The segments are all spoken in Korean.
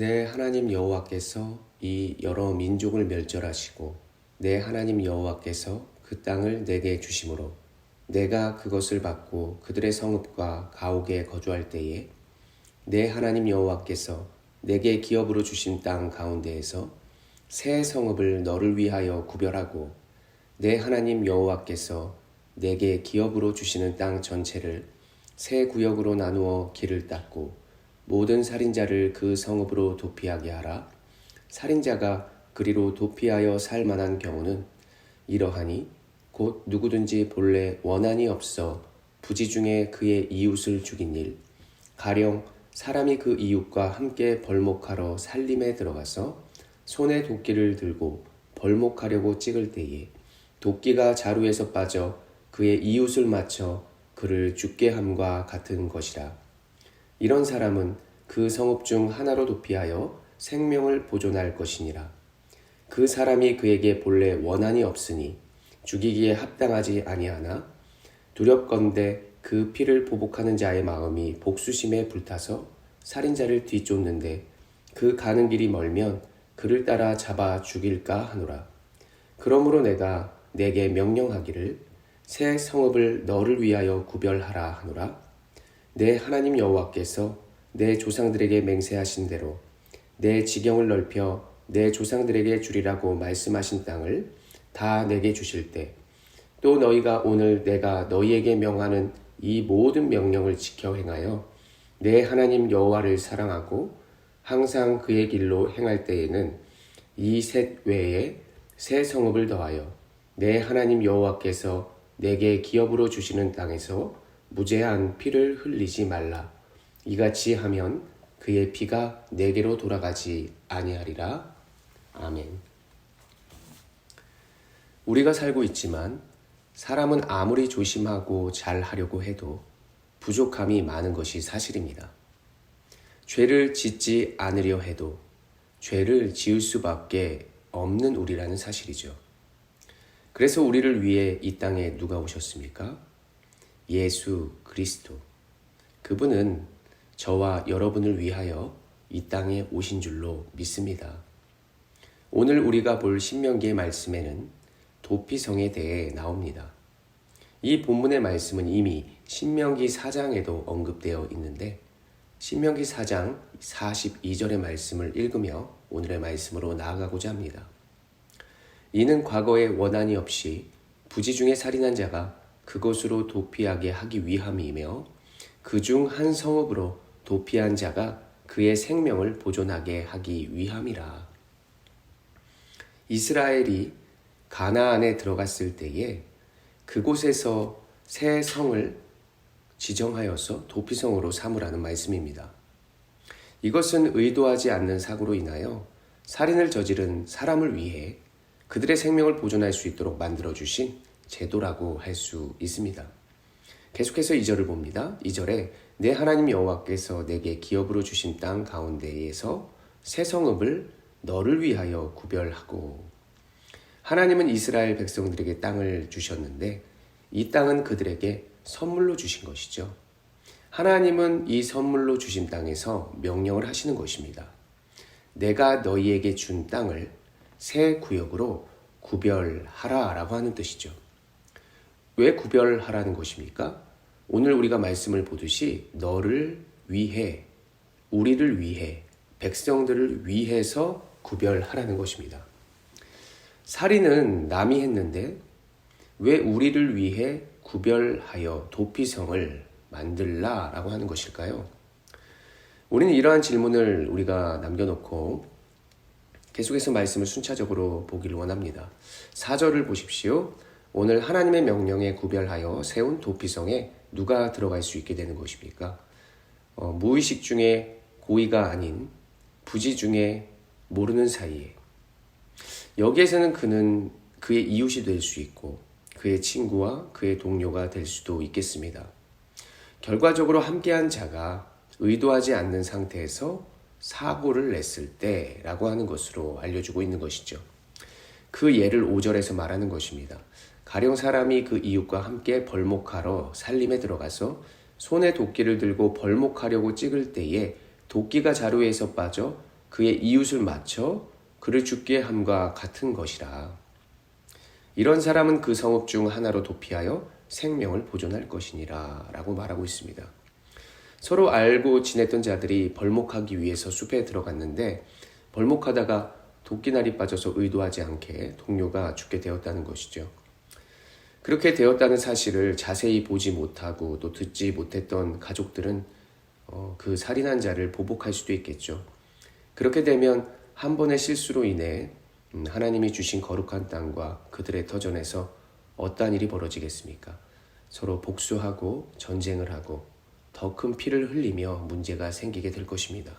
내 하나님 여호와께서 이 여러 민족을 멸절하시고 내 하나님 여호와께서 그 땅을 내게 주심으로 내가 그것을 받고 그들의 성읍과 가옥에 거주할 때에 내 하나님 여호와께서 내게 기업으로 주신 땅 가운데에서 새 성읍을 너를 위하여 구별하고 내 하나님 여호와께서 내게 기업으로 주시는 땅 전체를 새 구역으로 나누어 길을 닦고 모든 살인자를 그 성읍으로 도피하게 하라. 살인자가 그리로 도피하여 살 만한 경우는 이러하니 곧 누구든지 본래 원한이 없어 부지 중에 그의 이웃을 죽인 일, 가령 사람이 그 이웃과 함께 벌목하러 살림에 들어가서 손에 도끼를 들고 벌목하려고 찍을 때에 도끼가 자루에서 빠져 그의 이웃을 맞춰 그를 죽게 함과 같은 것이라. 이런 사람은 그 성읍 중 하나로 도피하여 생명을 보존할 것이니라. 그 사람이 그에게 본래 원한이 없으니 죽이기에 합당하지 아니하나 두렵건대 그 피를 보복하는 자의 마음이 복수심에 불타서 살인자를 뒤쫓는데 그 가는 길이 멀면 그를 따라 잡아 죽일까 하노라. 그러므로 내가 내게 명령하기를 새 성읍을 너를 위하여 구별하라 하노라. 내 하나님 여호와께서 내 조상들에게 맹세하신 대로 내 지경을 넓혀 내 조상들에게 주리라고 말씀하신 땅을 다 내게 주실 때 또 너희가 오늘 내가 너희에게 명하는 이 모든 명령을 지켜 행하여 내 하나님 여호와를 사랑하고 항상 그의 길로 행할 때에는 이 셋 외에 새 성읍을 더하여 내 하나님 여호와께서 내게 기업으로 주시는 땅에서 무죄한 피를 흘리지 말라. 이같이 하면 그의 피가 내게로 돌아가지 아니하리라. 아멘. 우리가 살고 있지만 사람은 아무리 조심하고 잘하려고 해도 부족함이 많은 것이 사실입니다. 죄를 짓지 않으려 해도 죄를 지을 수밖에 없는 우리라는 사실이죠. 그래서 우리를 위해 이 땅에 누가 오셨습니까? 예수 그리스도. 그분은 저와 여러분을 위하여 이 땅에 오신 줄로 믿습니다. 오늘 우리가 볼 신명기의 말씀에는 도피성에 대해 나옵니다. 이 본문의 말씀은 이미 신명기 4장에도 언급되어 있는데 신명기 4장 42절의 말씀을 읽으며 오늘의 말씀으로 나아가고자 합니다. 이는 과거에 원한이 없이 부지 중에 살인한 자가 그곳으로 도피하게 하기 위함이며 그 중 한 성읍으로 도피한 자가 그의 생명을 보존하게 하기 위함이라. 이스라엘이 가나안에 들어갔을 때에 그곳에서 새 성을 지정하여서 도피성으로 삼으라는 말씀입니다. 이것은 의도하지 않는 사고로 인하여 살인을 저지른 사람을 위해 그들의 생명을 보존할 수 있도록 만들어주신 제도라고 할 수 있습니다. 계속해서 2절을 봅니다. 2절에 내 하나님 여호와께서 내게 기업으로 주신 땅 가운데에서 새 성읍을 너를 위하여 구별하고. 하나님은 이스라엘 백성들에게 땅을 주셨는데 이 땅은 그들에게 선물로 주신 것이죠. 하나님은 이 선물로 주신 땅에서 명령을 하시는 것입니다. 내가 너희에게 준 땅을 새 구역으로 구별하라 라고 하는 뜻이죠. 왜 구별하라는 것입니까? 오늘 우리가 말씀을 보듯이 너를 위해, 우리를 위해, 백성들을 위해서 구별하라는 것입니다. 살인은 남이 했는데 왜 우리를 위해 구별하여 도피성을 만들라라고 하는 것일까요? 우리는 이러한 질문을 우리가 남겨놓고 계속해서 말씀을 순차적으로 보기를 원합니다. 4절을 보십시오. 오늘 하나님의 명령에 구별하여 세운 도피성에 누가 들어갈 수 있게 되는 것입니까? 무의식 중에 고의가 아닌 부지 중에 모르는 사이에 여기에서는 그는 그의 이웃이 될 수 있고 그의 친구와 그의 동료가 될 수도 있겠습니다. 결과적으로 함께한 자가 의도하지 않는 상태에서 사고를 냈을 때라고 하는 것으로 알려주고 있는 것이죠. 그 예를 5절에서 말하는 것입니다. 가령 사람이 그 이웃과 함께 벌목하러 살림에 들어가서 손에 도끼를 들고 벌목하려고 찍을 때에 도끼가 자루에서 빠져 그의 이웃을 맞춰 그를 죽게 함과 같은 것이라. 이런 사람은 그 성읍 중 하나로 도피하여 생명을 보존할 것이니라 라고 말하고 있습니다. 서로 알고 지냈던 자들이 벌목하기 위해서 숲에 들어갔는데 벌목하다가 도끼날이 빠져서 의도하지 않게 동료가 죽게 되었다는 것이죠. 그렇게 되었다는 사실을 자세히 보지 못하고 또 듣지 못했던 가족들은 그 살인한 자를 보복할 수도 있겠죠. 그렇게 되면 한 번의 실수로 인해 하나님이 주신 거룩한 땅과 그들의 터전에서 어떠한 일이 벌어지겠습니까? 서로 복수하고 전쟁을 하고 더 큰 피를 흘리며 문제가 생기게 될 것입니다.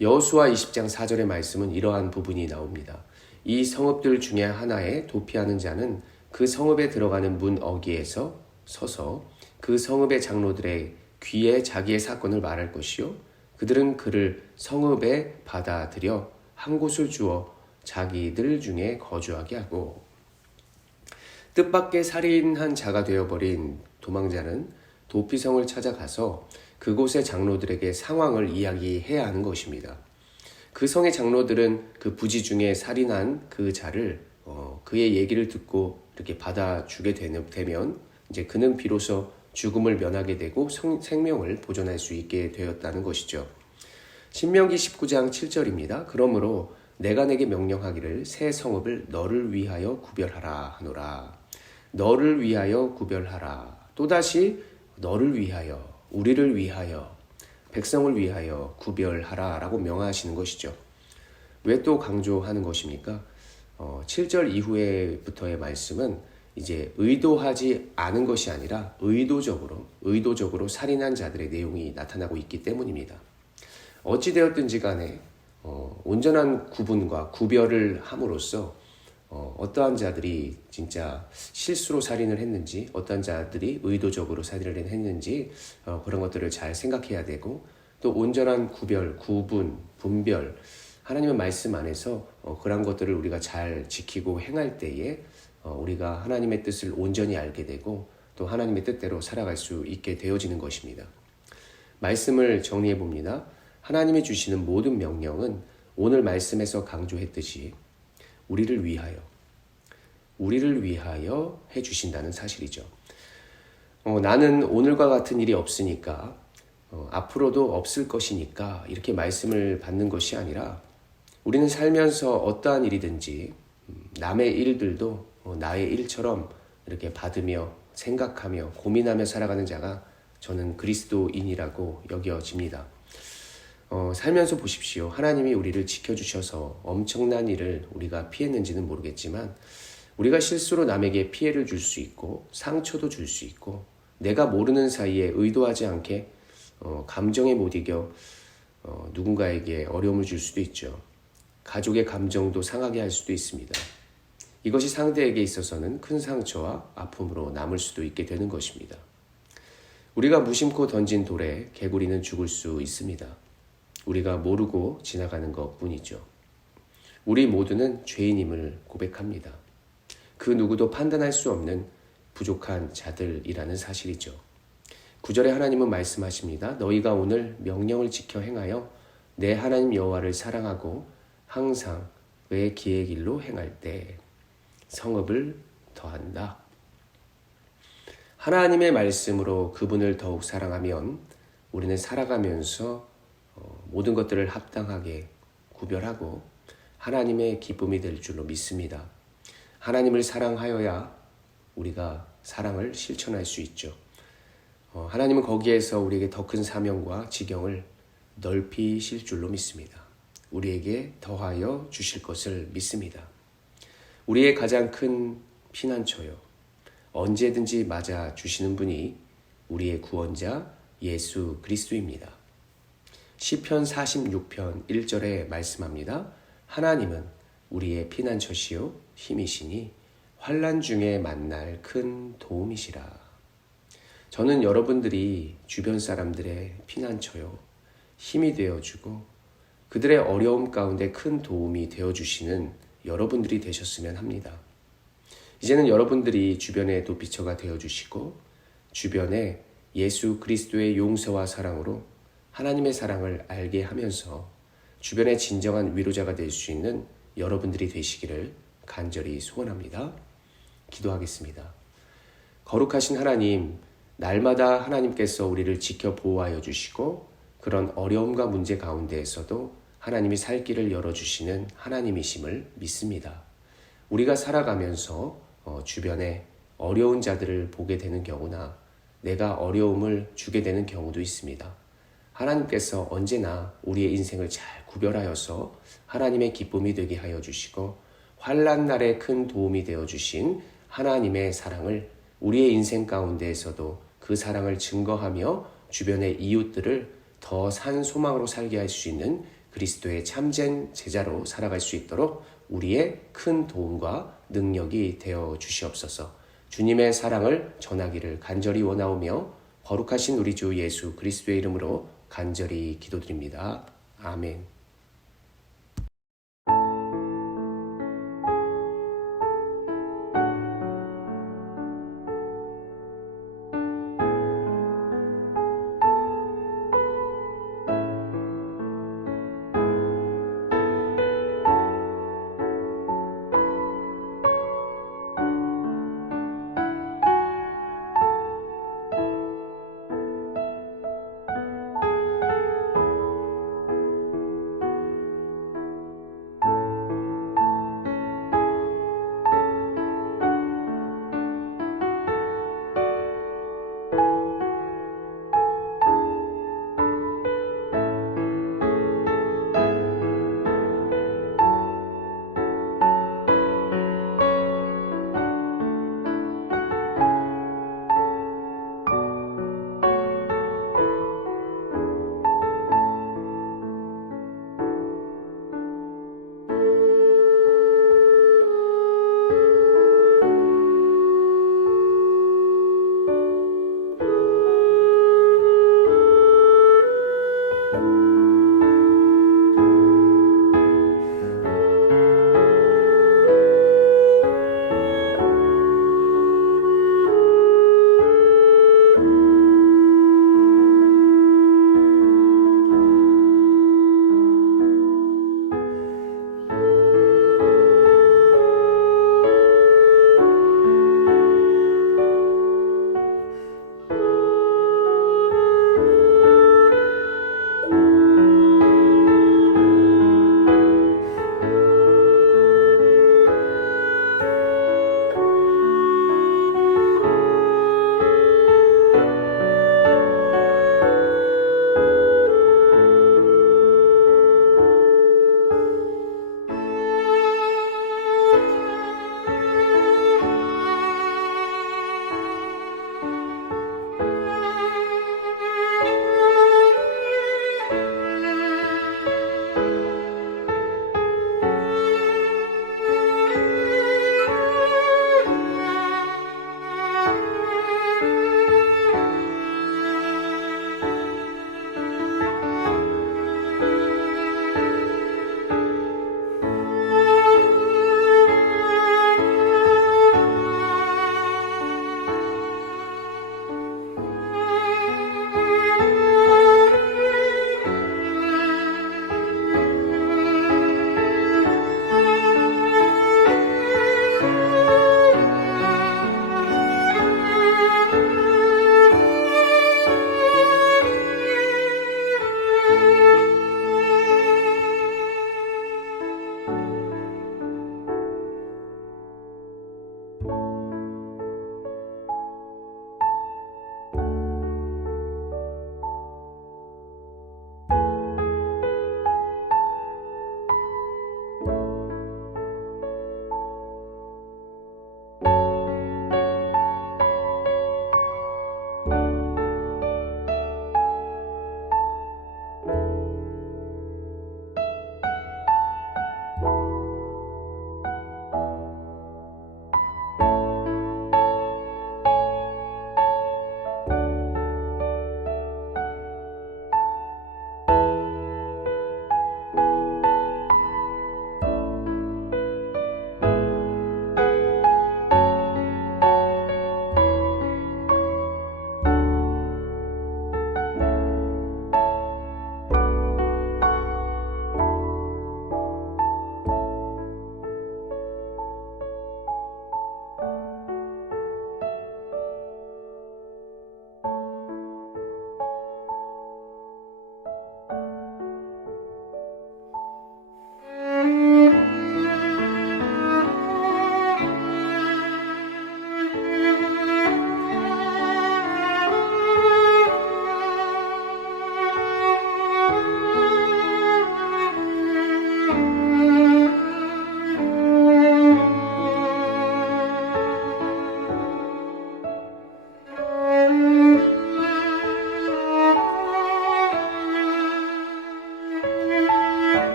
여호수아 20장 4절의 말씀은 이러한 부분이 나옵니다. 이 성읍들 중에 하나에 도피하는 자는 그 성읍에 들어가는 문 어귀에서 서서 그 성읍의 장로들의 귀에 자기의 사건을 말할 것이요 그들은 그를 성읍에 받아들여 한 곳을 주어 자기들 중에 거주하게 하고. 뜻밖의 살인한 자가 되어버린 도망자는 도피성을 찾아가서 그곳의 장로들에게 상황을 이야기해야 하는 것입니다. 그 성의 장로들은 그 부지 중에 살인한 그 자를 그의 얘기를 듣고 이렇게 받아주게 되면 이제 그는 비로소 죽음을 면하게 되고 생명을 보존할 수 있게 되었다는 것이죠. 신명기 19장 7절입니다. 그러므로 내가 내게 명령하기를 새 성읍을 너를 위하여 구별하라 하노라. 너를 위하여 구별하라. 또다시 너를 위하여, 우리를 위하여, 백성을 위하여 구별하라 라고 명하시는 것이죠. 왜 또 강조하는 것입니까? 7절 이후에부터의 말씀은 이제 의도하지 않은 것이 아니라 의도적으로 살인한 자들의 내용이 나타나고 있기 때문입니다. 어찌되었든지 간에 온전한 구분과 구별을 함으로써 어떠한 자들이 진짜 실수로 살인을 했는지 어떠한 자들이 의도적으로 살인을 했는지 그런 것들을 잘 생각해야 되고 또 온전한 구별, 구분, 분별 하나님의 말씀 안에서 그런 것들을 우리가 잘 지키고 행할 때에 우리가 하나님의 뜻을 온전히 알게 되고 또 하나님의 뜻대로 살아갈 수 있게 되어지는 것입니다. 말씀을 정리해 봅니다. 하나님이 주시는 모든 명령은 오늘 말씀에서 강조했듯이 우리를 위하여 해주신다는 사실이죠. 나는 오늘과 같은 일이 없으니까 앞으로도 없을 것이니까 이렇게 말씀을 받는 것이 아니라 우리는 살면서 어떠한 일이든지 남의 일들도 나의 일처럼 이렇게 받으며 생각하며 고민하며 살아가는 자가 저는 그리스도인이라고 여겨집니다. 살면서 보십시오. 하나님이 우리를 지켜주셔서 엄청난 일을 우리가 피했는지는 모르겠지만 우리가 실수로 남에게 피해를 줄 수 있고 상처도 줄 수 있고 내가 모르는 사이에 의도하지 않게 감정에 못 이겨 누군가에게 어려움을 줄 수도 있죠. 가족의 감정도 상하게 할 수도 있습니다. 이것이 상대에게 있어서는 큰 상처와 아픔으로 남을 수도 있게 되는 것입니다. 우리가 무심코 던진 돌에 개구리는 죽을 수 있습니다. 우리가 모르고 지나가는 것뿐이죠. 우리 모두는 죄인임을 고백합니다. 그 누구도 판단할 수 없는 부족한 자들이라는 사실이죠. 9절에 하나님은 말씀하십니다. 너희가 오늘 명령을 지켜 행하여 내 하나님 여호와를 사랑하고 항상 그의 기의 길로 행할 때 성읍을 더한다. 하나님의 말씀으로 그분을 더욱 사랑하면 우리는 살아가면서 모든 것들을 합당하게 구별하고 하나님의 기쁨이 될 줄로 믿습니다. 하나님을 사랑하여야 우리가 사랑을 실천할 수 있죠. 하나님은 거기에서 우리에게 더 큰 사명과 지경을 넓히실 줄로 믿습니다. 우리에게 더하여 주실 것을 믿습니다. 우리의 가장 큰 피난처요. 언제든지 맞아 주시는 분이 우리의 구원자 예수 그리스도입니다. 시편 46편 1절에 말씀합니다. 하나님은 우리의 피난처시요 힘이시니 환난 중에 만날 큰 도움이시라. 저는 여러분들이 주변 사람들의 피난처요 힘이 되어주고 그들의 어려움 가운데 큰 도움이 되어주시는 여러분들이 되셨으면 합니다. 이제는 여러분들이 주변의 도피처가 되어주시고 주변에 예수 그리스도의 용서와 사랑으로 하나님의 사랑을 알게 하면서 주변의 진정한 위로자가 될 수 있는 여러분들이 되시기를 간절히 소원합니다. 기도하겠습니다. 거룩하신 하나님, 날마다 하나님께서 우리를 지켜 보호하여 주시고 그런 어려움과 문제 가운데에서도 하나님이 살 길을 열어주시는 하나님이심을 믿습니다. 우리가 살아가면서 주변에 어려운 자들을 보게 되는 경우나 내가 어려움을 주게 되는 경우도 있습니다. 하나님께서 언제나 우리의 인생을 잘 구별하여서 하나님의 기쁨이 되게 하여 주시고 환난 날에 큰 도움이 되어 주신 하나님의 사랑을 우리의 인생 가운데에서도 그 사랑을 증거하며 주변의 이웃들을 더 산 소망으로 살게 할 수 있는 그리스도의 참된 제자로 살아갈 수 있도록 우리의 큰 도움과 능력이 되어 주시옵소서. 주님의 사랑을 전하기를 간절히 원하오며 거룩하신 우리 주 예수 그리스도의 이름으로 간절히 기도드립니다. 아멘.